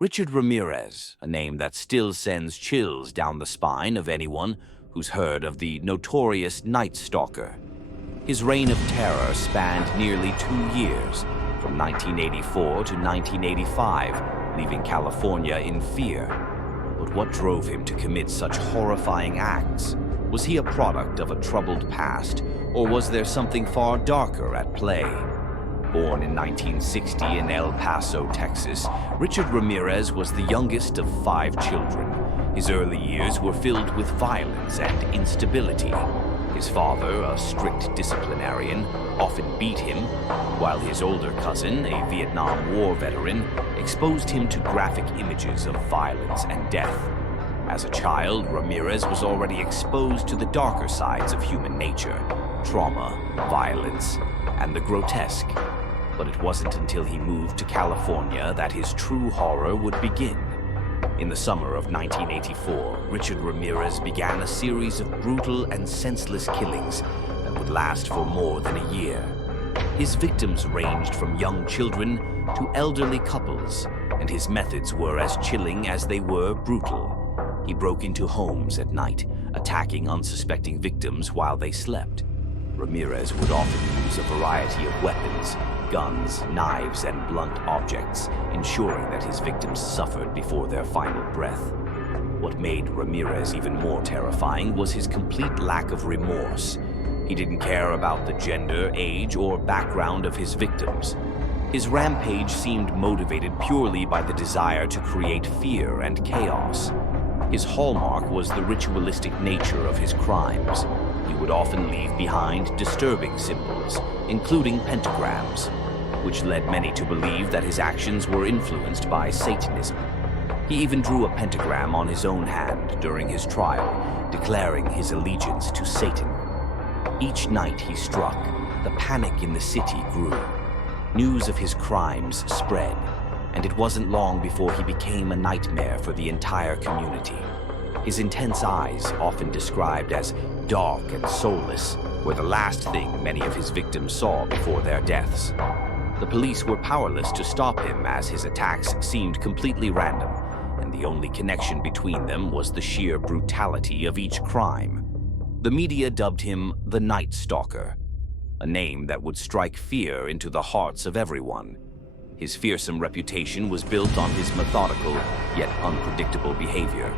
Richard Ramirez, a name that still sends chills down the spine of anyone who's heard of the notorious Night Stalker. His reign of terror spanned nearly 2 years, from 1984 to 1985, leaving California in fear. But what drove him to commit such horrifying acts? Was he a product of a troubled past, or was there something far darker at play? Born in 1960 in El Paso, Texas, Richard Ramirez was the youngest of 5 children. His early years were filled with violence and instability. His father, a strict disciplinarian, often beat him, while his older cousin, a Vietnam War veteran, exposed him to graphic images of violence and death. As a child, Ramirez was already exposed to the darker sides of human nature, trauma, violence, and the grotesque. But it wasn't until he moved to California that his true horror would begin. In the summer of 1984, Richard Ramirez began a series of brutal and senseless killings that would last for more than a year. His victims ranged from young children to elderly couples, and his methods were as chilling as they were brutal. He broke into homes at night, attacking unsuspecting victims while they slept. Ramirez would often use a variety of weapons, guns, knives, and blunt objects, ensuring that his victims suffered before their final breath. What made Ramirez even more terrifying was his complete lack of remorse. He didn't care about the gender, age, or background of his victims. His rampage seemed motivated purely by the desire to create fear and chaos. His hallmark was the ritualistic nature of his crimes. He would often leave behind disturbing symbols, including pentagrams, which led many to believe that his actions were influenced by Satanism. He even drew a pentagram on his own hand during his trial, declaring his allegiance to Satan. Each night he struck, the panic in the city grew. News of his crimes spread, and it wasn't long before he became a nightmare for the entire community. His intense eyes, often described as dark and soulless, were the last thing many of his victims saw before their deaths. The police were powerless to stop him as his attacks seemed completely random, and the only connection between them was the sheer brutality of each crime. The media dubbed him the Night Stalker, a name that would strike fear into the hearts of everyone. His fearsome reputation was built on his methodical, yet unpredictable behavior.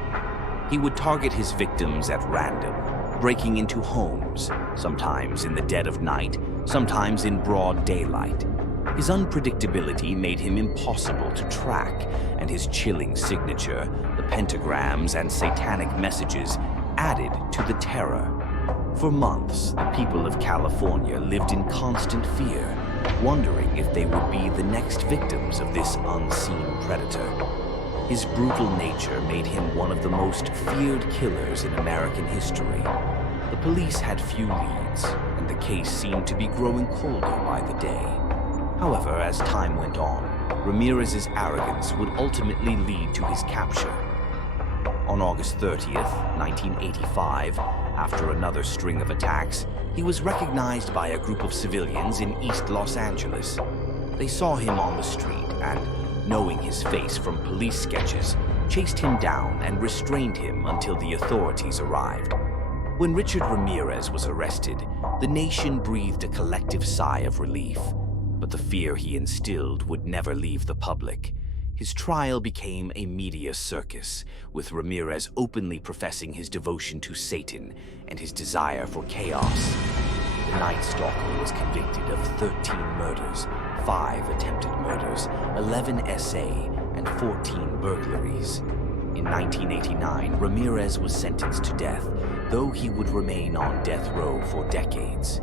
He would target his victims at random, breaking into homes, sometimes in the dead of night, sometimes in broad daylight. His unpredictability made him impossible to track, and his chilling signature, the pentagrams and satanic messages, added to the terror. For months, the people of California lived in constant fear, wondering if they would be the next victims of this unseen predator. His brutal nature made him one of the most feared killers in American history. The police had few leads, and the case seemed to be growing colder by the day. However, as time went on, Ramirez's arrogance would ultimately lead to his capture. On August 30th, 1985, after another string of attacks, he was recognized by a group of civilians in East Los Angeles. They saw him on the street and, knowing his face from police sketches, chased him down and restrained him until the authorities arrived. When Richard Ramirez was arrested, the nation breathed a collective sigh of relief. But the fear he instilled would never leave the public. His trial became a media circus, with Ramirez openly professing his devotion to Satan and his desire for chaos. The Night Stalker was convicted of 13 murders, 5 attempted murders, 11 SA, and 14 burglaries. In 1989, Ramirez was sentenced to death, though he would remain on death row for decades.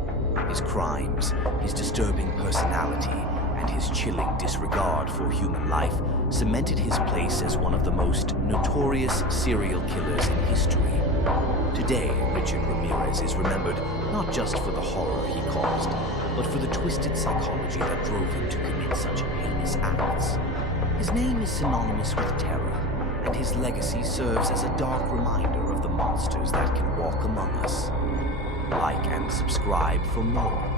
His crimes, his disturbing personality, and his chilling disregard for human life cemented his place as one of the most notorious serial killers in history. Today, Richard Ramirez is remembered not just for the horror he caused, but for the twisted psychology that drove him to commit such heinous acts. His name is synonymous with terror, and his legacy serves as a dark reminder of the monsters that can walk among us. Like and subscribe for more.